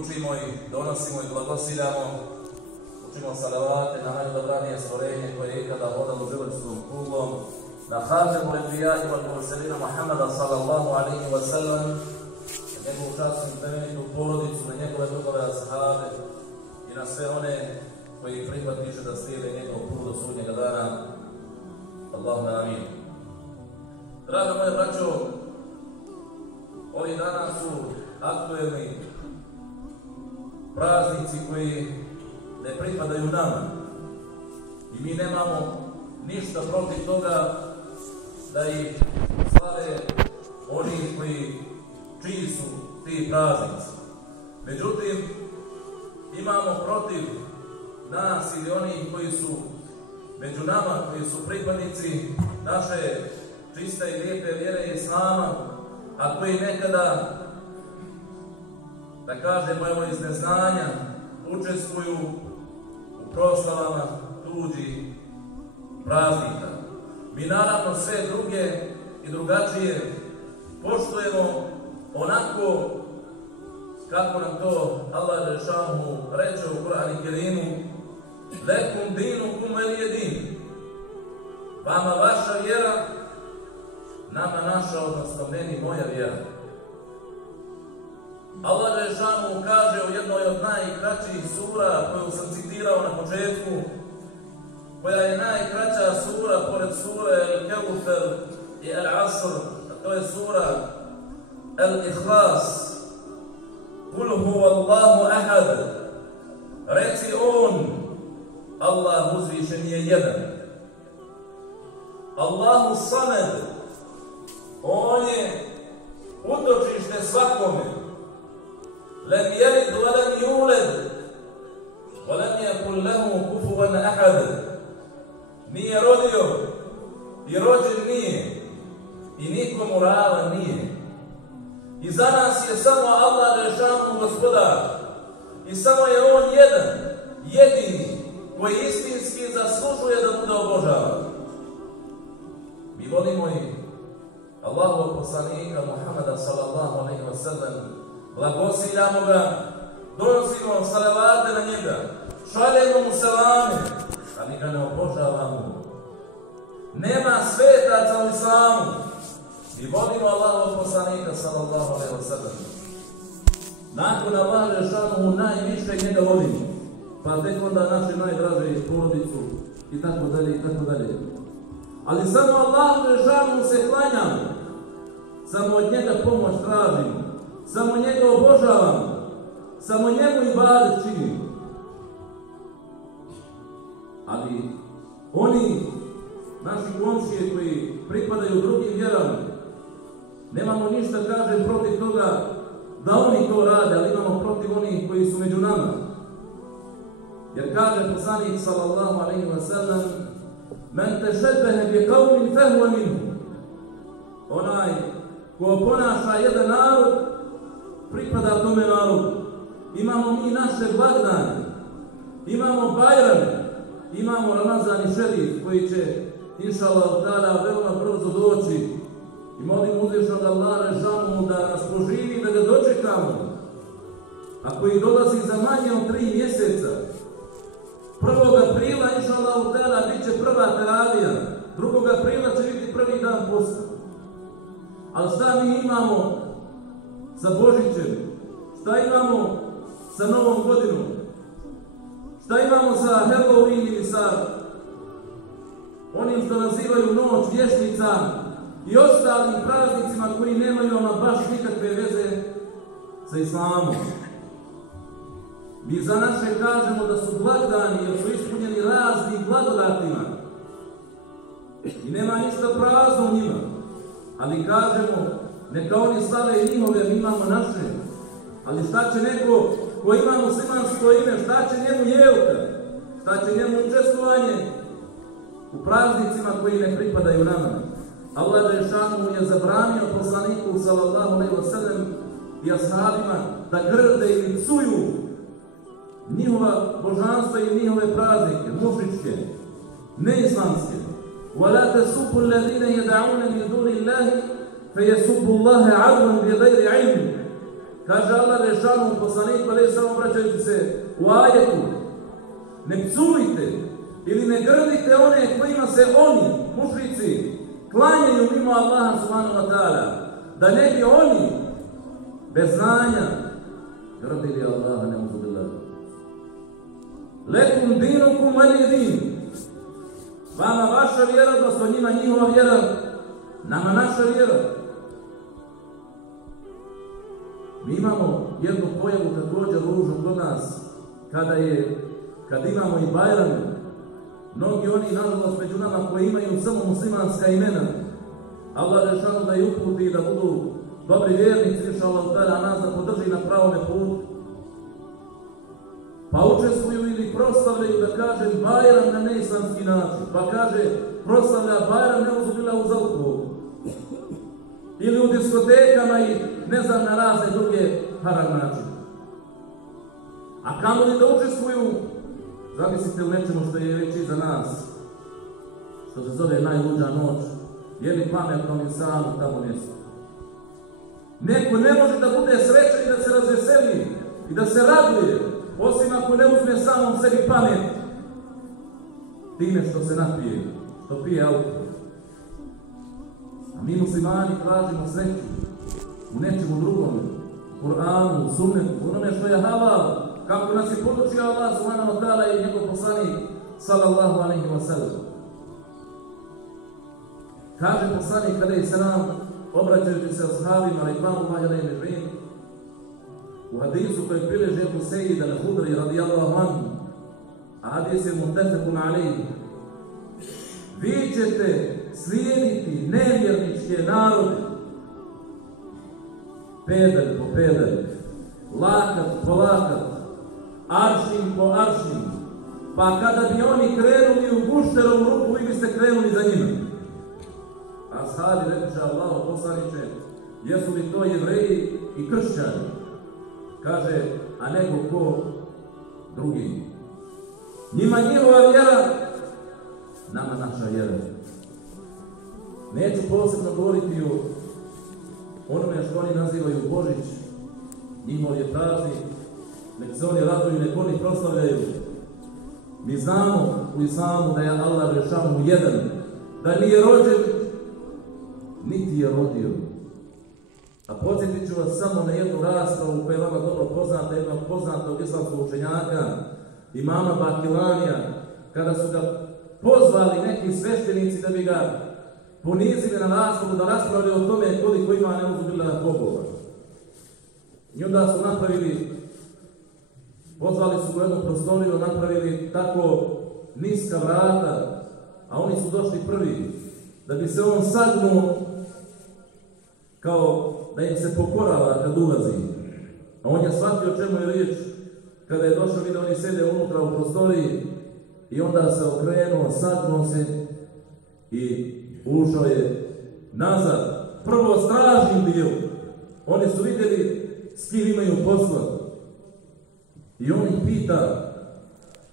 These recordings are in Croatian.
učimo i donosimo i blagosiljamo, učimo salavate na najodabranije stvorenje koje je ikada hodalo zemaljskom kuglom, na Hatemu Enbija i Murselina Muhammada sallallahu alaihi wa sallam, na njegovu časnu i plemenitu porodicu, na njegove drugove ashabe i na sve one koji prihvatiše da slijede njegov put do sudnjega dana. Allahumma amin. Draga moje braćo, ovih dana su aktuelni praznici koji ne pripadaju nama i mi nemamo ništa protiv toga da ih slave oni čiji su ti praznici. Međutim, imamo protiv nas ili onih koji su među nama, koji su pripadnici naše čiste i lijepe vjere Islama, a koji nekada, da kažemo evo iz neznanja, učestvuju u proslavama tuđih praznika. Mi naravno sve druge i drugačije poštujemo onako kako nam to Allah Đelešanu reče u Kur'anu Kerimu: lekum dinukum veliye din. Vama vaša vjera, nama naša, odnosno meni moja vjera. Allah Đelešanu kaže u jednoj od najkraćih sura koju sam citirao na početku, koja je najkraća sura pored sure Al-Kawthar i Al-Asr, a to je sura Al-Ikhlas. Kul huwa Allahu ahad. Reci on, Allah uzvišen je jedan. Allahu samed. On je utočište svakome. Lem jelid wa lem yulad wa lem yakul lahu kufuwan ahad. Nije rodio i rođen nije i nikomu ravan nije. I za nas je samo Allah Đelešanu gospodar i samo je on jedan, jedini, koji istinski zaslužuje da bude obožavan. Mi volimo i Allahovog poslanika Muhammada sallallahu alaihi wa sallam, blagosiljamo ga, donosimo salavate na njega, šaljemo mu selame, ali ga ne obožavamo. Nema svetaca u islamu. I volimo Allahovog poslanika sallallahu alaihi wa sallam. Nakon Allah Đelešanu najviše njega volimo, pa tek onda naše najdraže porodicu i tako dalje i tako dalje. Ali samo Allah Đelešanu se klanjamo, samo od njega pomoć tražimo, samo njega obožavamo, samo njemu ibadet činimo. Ali oni, naši komšije koji pripadaju drugim vjerama, nemamo ništa, kažem, protiv toga da oni to rade, ali imamo protiv onih koji su među nama. Jer kaže poslanik sallallahu alaihi wa sallam: men tešebbehe bi qavmin fehuva minhu. Onaj ko ponaša jedan narod, pripada tome narodu. Imamo mi naše blagdane, imamo Bajrame, imamo Ramazan i Šerif koji će, inša Allah, tada veoma brzo doći. I molim uzvišnog Allaha Đelešanu da nas poživi, da ga dočekamo. A koji dolazi za manje od 3 mjeseca. 1. aprila, inša Allah, tada bit će prva teravija. 2. aprila će biti prvi dan posta. Ali šta mi imamo sa Božićem? Šta imamo sa Novom godinom? Šta imamo sa Halloween ili sa onim što nazivaju noć vješnica i ostalim praznicima koji nemaju ama baš nikakve veze sa islamom? Mi za naše kažemo da su blagdani jer su ispunjeni raznim blagodatima i nema ništa prazno u njima, ali kažemo neka oni slave i njihove, mi imamo naše. Ali šta će neko ko ima muslimansko ime, šta će njemu jelka, šta će njemu učestvovanje u praznicima koji ne pripadaju nama? Allah Đelešanu je zabranio poslaniku sallallahu alejhi ve sellem i ashabima da grde ili psuju njihova božanstva i njihove praznike, mušičke, neislamske. وَلَا تَسُبُّوا الَّذِينَ يَدْعُونَ مِنْ دُونِ اللَّهِ فَيَسُبُّوا اللَّهَ عَدْوًا بِغَيْرِ عِلْمٍ. Kaže Allah rešanu poslaniku, ali samo obraćajući se u ajetu, ne psujte ili ne grdite one kojima se oni, mušrici, klanjaju mimo Allaha subhanahu wa ta'ala, da ne bi oni bez znanja grdili Allaha neuzubila. Lekum dinukum veli din. Vama vaša vjera, odnosno njima njihova vjera, nama naša vjera. Mi imamo jednu pojavu također ružnu kod nas, kad imamo i Bajram, mnogi oni, nažalost, među nama koji imaju samo muslimanska imena, Allah rešano da je uputi i da budu dobri vjernici, inšallah ta'ala, a nas da podrži na pravome putu. Pa učestvuju ili proslavljaju, da kažem, Bajram na neislamski način, pa kaže, proslavlja Bajram neuzubila uz alkohol. Ili u diskotekama i ne znam na razne druge haram načine. A kamo li da učestvuju, zamislite u nečemu što je već iza nas, što se zove najluđa noć, je li pametnom insanu tamo mjesto. Neko ne može da bude srećan i da se razveseli i da se raduje, osim ako ne uzme samom sebi pamet time što se napije, što pije alkohol. A mi muslimani tražimo sreću u nečemu drugom, u Kur'anu, u sunnetu, u onome što je halal, kako nas je podučio Allah subhanahu wa ta'ala i njegov poslanik sallallahu alejhi ve sellem. Kaže poslanik alejhi selam, obraćajući se ashabima ridvanullahi alejhim, u hadisu koji bilježi Ebu Sejid al-Hudri radijallahu anhu, a hadis je muttefekun alejhi, vi ćete slijediti nevjerničke narode, pedalj po pedalj, lakat po lakat, aršin po aršin, pa kada bi oni krenuli u gušterovu ruku, vi biste krenuli za njima. Ashabi reče Allahu poslaniče, jesu li to Jevreji i kršćani? Kaže, a nego ko drugi. Njima njihova vjera, nama naša vjera. Neću posebno govoriti o onome što oni nazivaju Božić, njihov je praznik, nek se oni raduju, nek oni proslavljaju. Mi znamo u islamu da je Allah rešanu jedan, da nije rođen, niti je rodio. A podsjetit ću vas samo na jednu raspravu koja je vama dobro poznata, jednog poznatog islamskog učenjaka, imama Bakilanija, kada su ga pozvali neki sveštenici da bi ga ponizili na raspravu, da raspravljaju o tome koliko ima neuzubila bogova. I onda su pozvali su u jednu prostoriju, napravili tako niska vrata, a oni su došli prvi, da bi se on sagnuo kao da im se pokorava kad ulazi. A on je shvatio o čemu je riječ kada je došao, vidio oni sede unutra u prostoriji i onda se okrenuo, sagnuo se i ušao je nazad. Prvo stražnim dio. Oni su vidjeli s kim imaju posla. I on ih pita,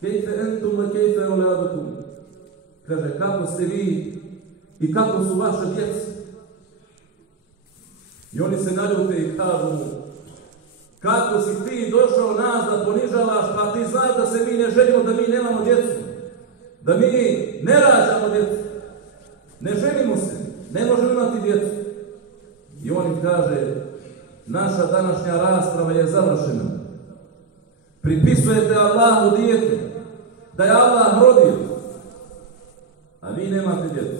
kejfe entum le kejfe euladukum. Kaže, kako ste vi i kako su vaše djeca? I oni se naljute i kažu mu, kako si ti došao nas da ponižavaš, pa ti znaš da se mi ne želimo, da mi nemamo djecu, da mi ne rađamo djecu, ne ženimo se, ne možemo imati djecu. I on im kaže, naša današnja rasprava je završena. Pripisujete Allahu dijete, da je Allah rodio, a vi nemate djecu.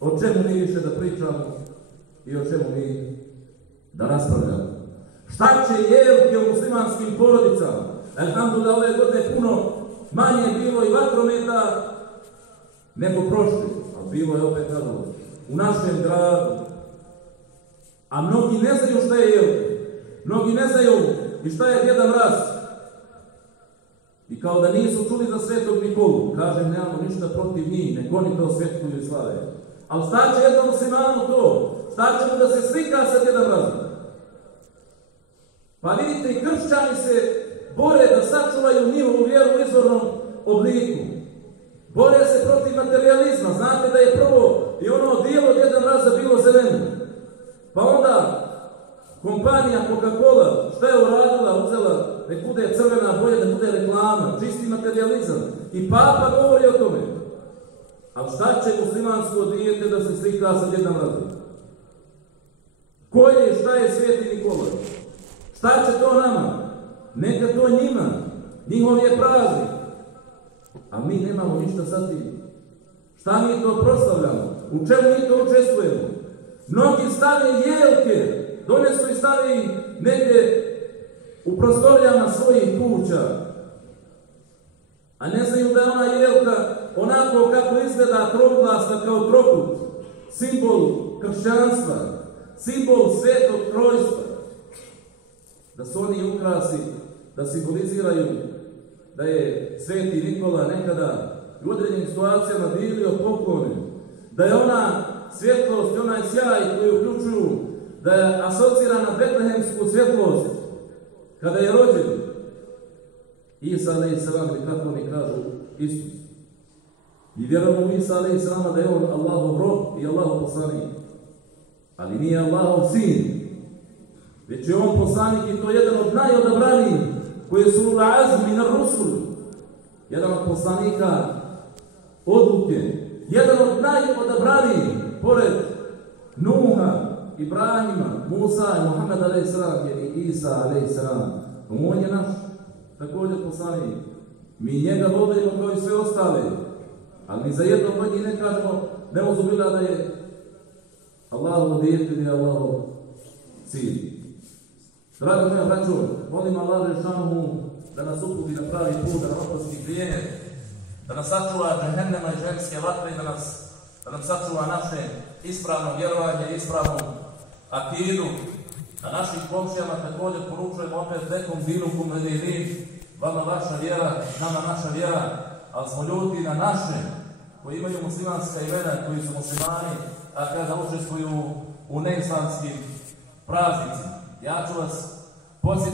O čemu mi više da pričamo i o čemu mi da raspravljamo? Šta će jelke u muslimanskim porodicama? Alhamdulillah, ove godine puno manje bilo i vatrometa nego prošli, ali bilo je opet radilo u našem gradu. A mnogi ne znaju šta je jelke, mnogi ne znaju i šta je Djeda Mraz. I kao da nisu čuli za Svetog Nikolu, kažem, nemamo ništa protiv njih, nek oni to svetkuju i slave. Ali šta će jednom muslimanu to? Šta će mu da se slika sa Djeda Mrazom? Pa vidite, i kršćani se bore da sačuvaju njihovu vjeru u izvornom obliku. Bore se protiv materializma. Znate da je prvo i ono dijelo Djeda Mraza bilo zeleno. Pa onda Kompanija Coca-Cola, šta je uradila? Uzela, nek bude crvena boja, da bude reklama, čisti materializam. I Papa govori o tome. Ali šta će muslimansko dijete da se slika sa Djedom Mrazom? Ko je, šta je Sveti Nikola? Šta će to nama? Neka to njima. Njihov je praznik. A mi nemamo ništa sa tim. Šta mi to proslavljamo? U čemu mi to učestvujemo? Mnogi stave jelke, donesu i stavi negdje u prostorijama svojih kuća. A ne znaju da je ona jelka onako kako izgleda troglasna kao trokut, simbol kršćanstva, simbol svetog trojstva. Da su oni ukrasi, da simboliziraju da je Sveti Nikola nekada u određenim situacijama dilio poklone, da je ona svjetlost i onaj sjaj koji uključuju, da je asocirana na betlehemsku svjetlost kada je rođen Isa a.s. ili kako oni kažu Isus. I vjerujemo u Isa a.s. da je on Allahov rob i Allahov poslanik. Ali nije Allahov sin, već je on poslanik i to je jedan od najodabranijih koji su ulul azmi na rusul. Jedan od poslanika odluke, jedan od najodabranijih pored Nuha, Ibrahima, Musa i Muhammed a.s. i Isa a.s. On je naš također poslanik. Mi njega volimo kao i sve ostale, ali mi za jednog od njih ne kažemo, ne uzubila da je Allahovo dijete ili Allahov sin. Drago moja braćo, molim Allah Žešanu da nas uputi na pravi put, da nam oprosti grijeh, da nas sačuva džehennema i džehennemske vatre, da nam sačuva naše ispravno vjerovanje i ispravnu akidu. A našim komšijama također poručujemo opet nekom dinukum medijin, vama vaša vjera, nama naša vjera, ali smo ljuti na naše, koji imaju muslimanska imena, koji su muslimani, a kada učestvuju u neislamskim praznicima. Ja ću vas podsjetiti